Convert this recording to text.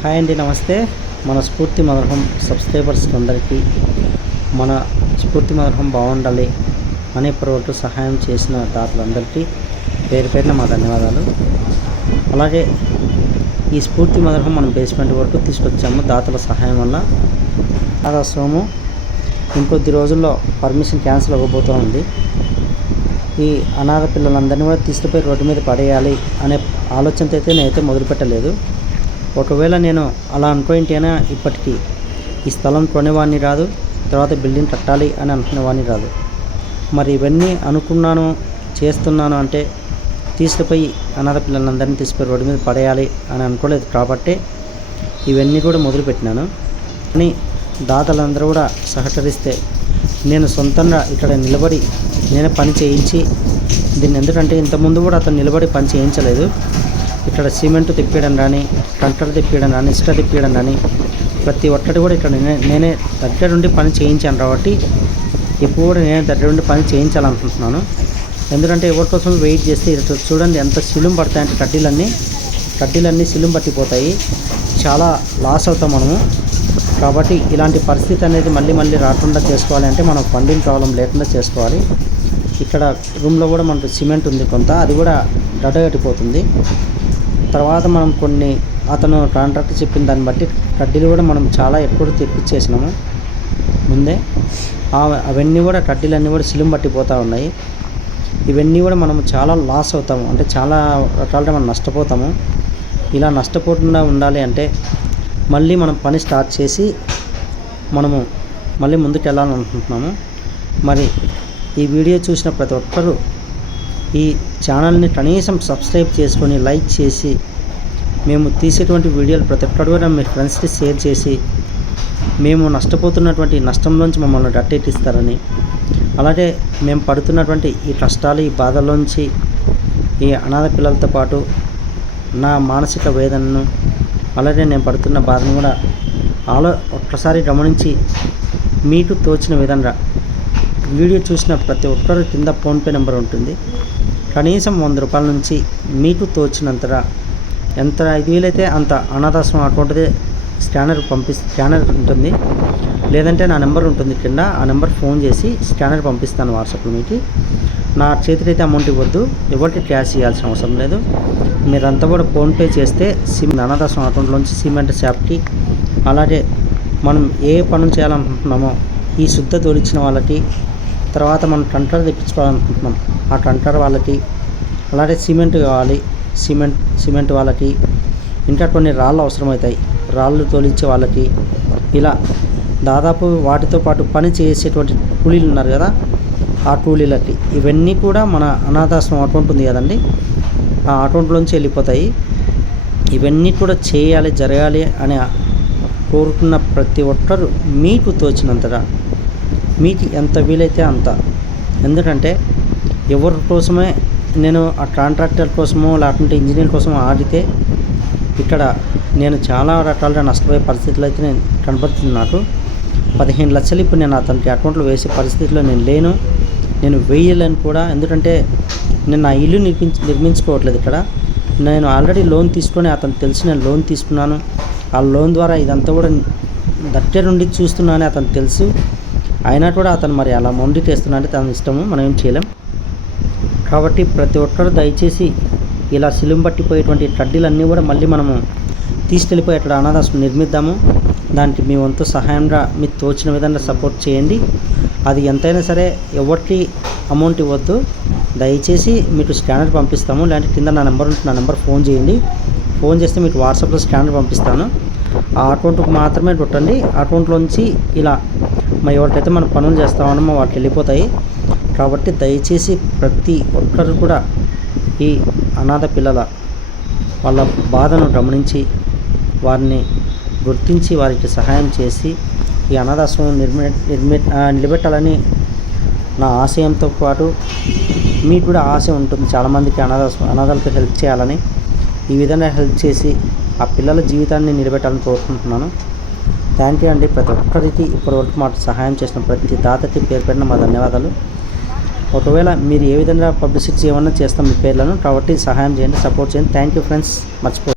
Hi అండి నమస్తే. మన స్ఫూర్తి మదర్హం సబ్స్క్రైబర్స్ అందరికీ మన స్ఫూర్తి మదర్హం బాగుండాలి అనే ప్రోటు సహాయం చేసిన దాతలందరికీ పేరు పేరున మా ధన్యవాదాలు. అలాగే ఈ స్ఫూర్తి మదర్హం మనం బేస్మెంట్ వరకు తీసుకొచ్చాము దాతల సహాయం వల్ల. ఆశ్రమము ఇంకొద్ది రోజుల్లో పర్మిషన్ క్యాన్సిల్ అవ్వబోతూ ఉంది. ఈ అనాథ పిల్లలందరినీ కూడా తీసుకుపోయి రోడ్డు మీద పడేయాలి అనే ఆలోచనతో అయితే నేనైతే మొదలుపెట్టలేదు. ఒకవేళ నేను అలా అనుకుంటేనే ఇప్పటికీ? ఈ స్థలం కొనేవాడిని రాదు తర్వాత బిల్డింగ్ కట్టాలి అని అనుకునేవాడిని రాదు. మరి ఇవన్నీ అనుకున్నాను చేస్తున్నాను అంటే తీసుకుపోయి అనాథ పిల్లలందరినీ తీసుకుపోయి రోడ్డు మీద పడేయాలి అని అనుకోలేదు కాబట్టి ఇవన్నీ కూడా మొదలుపెట్టినాను. కానీ దాతలందరూ కూడా సహకరిస్తే నేను సొంతంగా ఇక్కడ నిలబడి నేను పని చేయించి దీన్ని ఎందుకంటే ఇంతకుముందు కూడా అతను నిలబడి పని చేయించలేదు. ఇక్కడ సిమెంట్ తిప్పేయడం కానీ కంటర్ తిప్పేయడం కానీ ఇసుక తిప్పేయడం కానీ ప్రతి ఒక్కటి కూడా ఇక్కడ నేనే నేనే దగ్గర నుండి పని చేయించాను కాబట్టి ఇప్పుడు కూడా నేను దగ్గర నుండి పని చేయించాలనుకుంటున్నాను. ఎందుకంటే ఎవరి కోసం వెయిట్ చేస్తే చూడండి ఎంత సిలుం పడతాయంటే కడ్డీలన్నీ కడ్డీలన్నీ సిలుం పట్టిపోతాయి. చాలా లాస్ అవుతాం మనము. కాబట్టి ఇలాంటి పరిస్థితి అనేది మళ్ళీ మళ్ళీ రాకుండా చేసుకోవాలి అంటే మనం ఫండింగ్ ప్రాబ్లం లేకుండా చేసుకోవాలి. ఇక్కడ రూమ్లో కూడా మనకు సిమెంట్ ఉంది కొంత అది కూడా గడ్డగట్టిపోతుంది తర్వాత మనం కొన్ని అతను కాంట్రాక్ట్ చెప్పిన దాన్ని బట్టి కడ్డీలు కూడా మనం చాలా ఎక్కువ తెప్పించేసినాము ముందే అవన్నీ కూడా కడ్డీలన్నీ కూడా సిలుం పట్టిపోతూ ఉన్నాయి. ఇవన్నీ కూడా మనం చాలా లాస్ అవుతాము. అంటే చాలా రకాలుగా మనం నష్టపోతాము. ఇలా నష్టపోకుండా ఉండాలి అంటే మళ్ళీ మనం పని స్టార్ట్ చేసి మనము మళ్ళీ ముందుకు వెళ్ళాలనుకుంటున్నాము మరి ఈ వీడియో చూసిన ప్రతి ఒక్కరూ ఈ ఛానల్ని కనీసం సబ్స్క్రైబ్ చేసుకొని లైక్ చేసి మేము తీసేటువంటి వీడియోలు ప్రతి ఒక్కటి కూడా మీ ఫ్రెండ్స్కి షేర్ చేసి మేము నష్టపోతున్నటువంటి నష్టంలోంచి మమ్మల్ని గట్టెట్టిస్తారని అలాగే మేము పడుతున్నటువంటి ఈ కష్టాలు ఈ బాధలోంచి ఈ అనాథ పిల్లలతో పాటు నా మానసిక వేదనను అలాగే నేను పడుతున్న బాధను కూడా ఆలో ఒక్కసారి గమనించి మీకు తోచిన విధంగా వీడియో చూసిన ప్రతి ఒక్కరు కింద ఫోన్పే నెంబర్ ఉంటుంది. కనీసం వంద రూపాయల నుంచి మీకు తోచినంతరా ఎంత? ఐదు వీలైతే అంత. అనాథాశ్రమం అటువంటిది స్కానర్ పంపి స్కానర్ ఉంటుంది. లేదంటే నా నెంబర్ ఉంటుంది కింద. ఆ నెంబర్ ఫోన్ చేసి స్కానర్ పంపిస్తాను వాట్సాప్లో మీకు. నా చేతిలో అయితే అమౌంట్ ఇవ్వద్దు. ఎవరికి క్యాష్ ఇవ్వాల్సిన అవసరం లేదు. మీరంతా కూడా ఫోన్పే చేస్తే సిమ్ అనాథాశ్రమం అకౌంట్లోంచి సిమెంట్ షాప్కి అలాగే మనం ఏ పనులు చేయాలనుకుంటున్నామో ఈ శుద్ధ తోలిచ్చిన వాళ్ళకి తర్వాత మనం టంటర్ తెప్పించుకోవాలనుకుంటున్నాం. ఆ టంటర్ వాళ్ళకి అలాగే సిమెంట్ కావాలి. సిమెంట్ సిమెంట్ వాళ్ళకి. ఇంకా కొన్ని రాళ్ళు అవసరమవుతాయి. రాళ్ళు తోలించే వాళ్ళకి. ఇలా దాదాపు వాటితో పాటు పని చేసేటువంటి కూలీలు ఉన్నారు కదా ఆ కూలీలకి. ఇవన్నీ కూడా మన అనాథాశ్రమం అకౌంట్ ఉంది కదండి. ఆ అకౌంట్లోంచి వెళ్ళిపోతాయి. ఇవన్నీ కూడా చేయాలి జరగాలి అని కోరుకున్న ప్రతి ఒక్కరు మీకు తోచినంతగా మీకు ఎంత వీలైతే అంత. ఎందుకంటే ఎవరి కోసమే నేను ఆ కాంట్రాక్టర్ కోసమో లేకుంటే ఇంజనీర్ కోసమో ఆడితే ఇక్కడ నేను చాలా రకాలుగా నష్టపోయే పరిస్థితులు అయితే నేను కనపడుతుంది నాకు. పదిహేను లక్షలు ఇప్పుడు నేను అతనికి అకౌంట్లో వేసే పరిస్థితిలో నేను లేను. నేను వేయలేను కూడా. ఎందుకంటే నేను నా ఇల్లు నిర్మించ నిర్మించుకోవట్లేదు ఇక్కడ. నేను ఆల్రెడీ లోన్ తీసుకొని అతను తెలిసి నేను లోన్ తీసుకున్నాను. ఆ లోన్ ద్వారా ఇదంతా కూడా దగ్గర నుండి చూస్తున్నానని అతను తెలుసు. అయినా కూడా అతను మరి అలా మొండి చేస్తున్నాడంటే తన ఇష్టము మనం ఏం చేయలేం. కాబట్టి ప్రతి ఒక్కరు దయచేసి ఇలా సిలుం పట్టిపోయేటువంటి కడ్డీలన్నీ కూడా మళ్ళీ మనము తీసుకెళ్ళిపోయి అక్కడ అనాథాశ్రమం నిర్మిద్దాము. దానికి మీ వంతు సహాయంగా మీకు తోచిన విధంగా సపోర్ట్ చేయండి. అది ఎంతైనా సరే ఎవరికి అమౌంట్ ఇవ్వద్దు. దయచేసి మీకు స్కానర్ పంపిస్తాము. లేదంటే కింద నా నెంబర్ ఉంటుంది నా నెంబర్ ఫోన్ చేయండి. ఫోన్ చేస్తే మీకు వాట్సాప్లో స్కానర్ పంపిస్తాను. ఆ అకౌంట్కి మాత్రమే కొట్టండి. అకౌంట్లోంచి ఇలా మా ఎవరికైతే మనం పనులు చేస్తా ఉన్నామో వాటికి వెళ్ళిపోతాయి. కాబట్టి దయచేసి ప్రతి ఒక్కరు కూడా ఈ అనాథ పిల్లల వాళ్ళ బాధను గమనించి వారిని గుర్తించి వారికి సహాయం చేసి ఈ అనాథాశ్రమం నిర్మి నిర్మి నిలబెట్టాలని నా ఆశయంతో పాటు మీకు కూడా ఆశ ఉంటుంది. చాలామందికి అనాథాశ్రమం అనాథాలకు హెల్ప్ చేయాలని. ఈ విధంగా హెల్ప్ చేసి ఆ పిల్లల జీవితాన్ని నిలబెట్టాలని కోరుకుంటున్నాను. థ్యాంక్ యూ అండి. ప్రతి ఒక్కరికి ఇప్పటివరకు మాకు సహాయం చేసిన ప్రతి దాతకి పేరు పెట్టిన మా ధన్యవాదాలు. ఒకవేళ మీరు ఏ విధంగా పబ్లిసిటీ ఏమన్నా చేస్తాం మీ పేర్లను కాబట్టి సహాయం చేయండి సపోర్ట్ చేయండి. Thank you friends. మర్చిపో